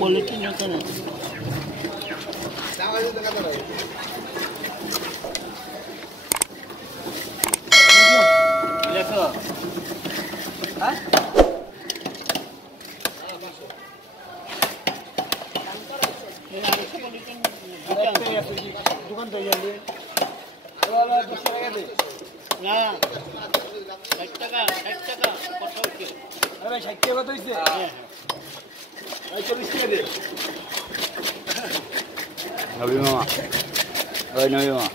Politin yang kan? Lekor. Hah? Bukan terjadi. Kalau besar lagi. Nah, 60 টাকা, 60 টাকা, কত হচ্ছে? আরে 60 টাকা কত হইছে? হ্যাঁ। এই 40 টাকা দে। নবী মামা। ওই নবী মামা।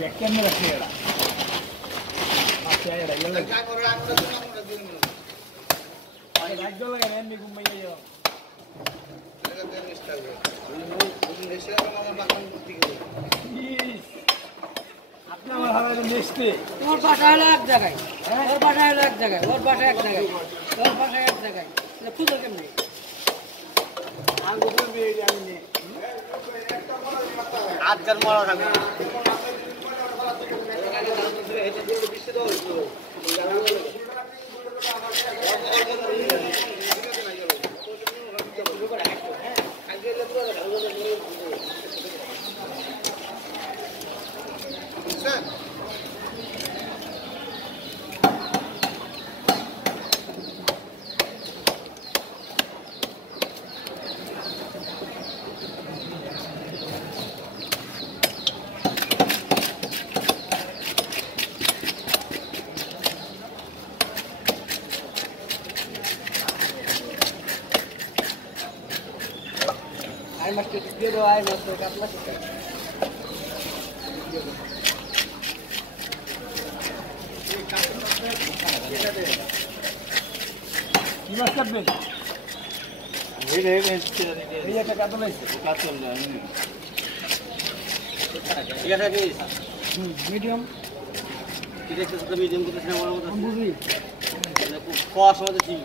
Pequeño la fiera. Hacia ahí, yo le. Ay, yo le gané mi compañero. আপনি আমার হাতে নেস্টে তোমার বাসা হলো এক জায়গায় ওর বাসা হলো এক জায়গায় ওর বাসা এক জায়গায় ওর বাসা এক জায়গায় এটা খুঁজো কেমনি আমি বুঝলাম যে আমি নেই আজকাল মরা থাকবে I must get a I must look at my you must have been. Medium. The medium to the cost of the TV.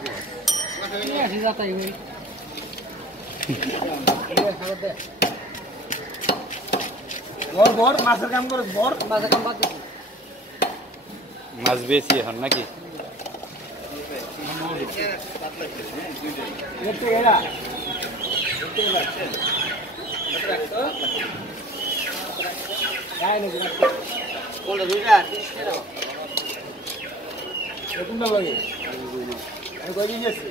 Yes, is that I will. বড় মাছের কাম করে বড় মাছের কাম বাদ দিছি মাছ বেশি হন নাকি এতে এরা গায় না কোনটা দুইটা তিনটা দাও কোনটা লাগে আমি কই দিয়েছি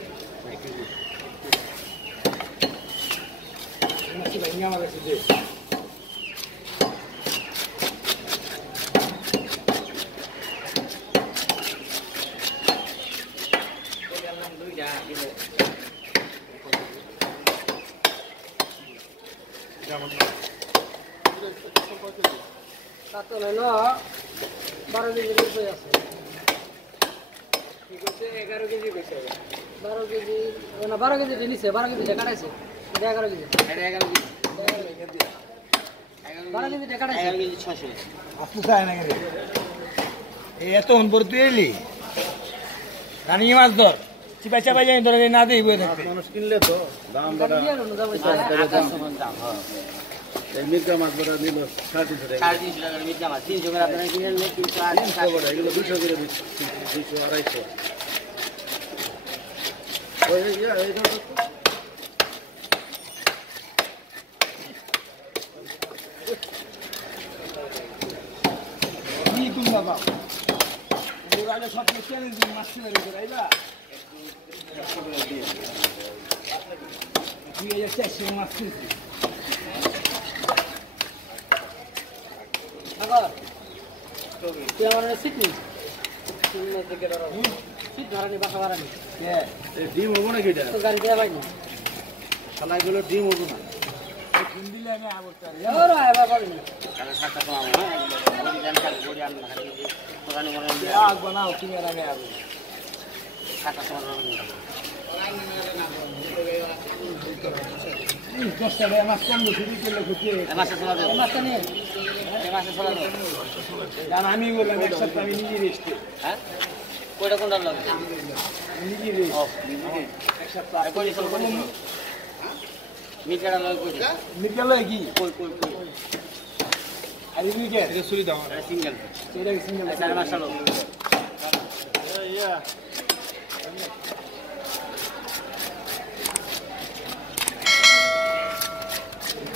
Masih banyak malah sih. Satu lelo, 12 KG রুপে আছে। ঠিক আছে 11 কেজি কইছে। 12 কেজি, না 12 কেজি নিছে, 12 কেজি কাটাইছে। 11 কেজি। 11 কেজি। 12 কেজি কাটাইছে। 11 কেজি 600। আপু খায় না রে। এই এত অন পড়তে এলি। রানী মাছ ধর। চিপা চাপা যাই ধরে না দেই বই থাকতে। মানুষ কিনলে তো দাম বড়। দাম হ্যাঁ। এই মির্গা মাছ বড় নিল 350 টাকা। 350 টাকা মির্গা মাছ 300 করে আপনারা কিনেন না 380 বড় এগুলো 200 করে 200 250 ওই ইয়া এই তো কি তুমি বাবা ওরালে সব কেন দিন মাছ ছেড়ে দিতে রাইবা তুই এই চেষ্টা মাছ ছেড়ে আগর তুই আমার সিট নি সুন্দর থেকে ধরো সিট ধরানি বাসা ধরানি হ্যাঁ এই ডিম হবো নাকি এটা তো গাড়ি দেয়া ভাই না শালাগুলো ডিম হবো না ডিম দিলে আমি আবরটা ওরে আবার পারি কারণ সাতটা কম হ্যাঁ বডি দেন কাল বডি আন না খালি দোকানে মনে আগ বানাও তুমি এর আগে আবো সাতটা সময় দশটা মাছ কম শুরু করলে খুঁজে মাছটা চলা দেবো মাছটা নিয়ে মাছটা চলা দেবো আমি বললাম এক সপ্তাহ আমি নিজে রেস্টে হ্যাঁ কয়টা কোনটা লাগে মিটার লাগে কয়টা মিটার লাগে কি কই কই কই আর এই মিটার এটা সুরি দাও সিঙ্গেল এটা সিঙ্গেল চার মাস চালো ইয়া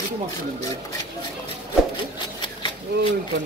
itu maksudnya oh kan